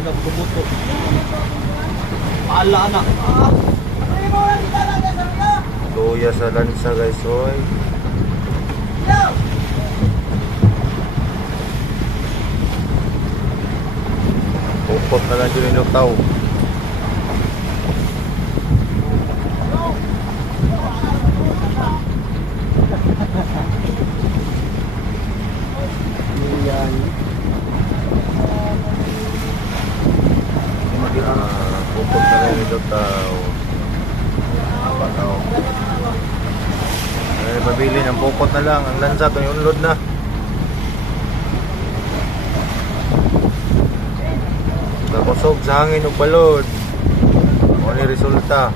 hanggang bumuto. Paala na. Luya sa lansa guys, oy. Pupot na lang yun yung lutaw. Yan. Pupot na lang yung lutaw. Apa tao? Ay, pabili ng pupot na lang. Ang lansa ito yung unlod na. Nakusog sa hangin o balod. Ano yung resulta?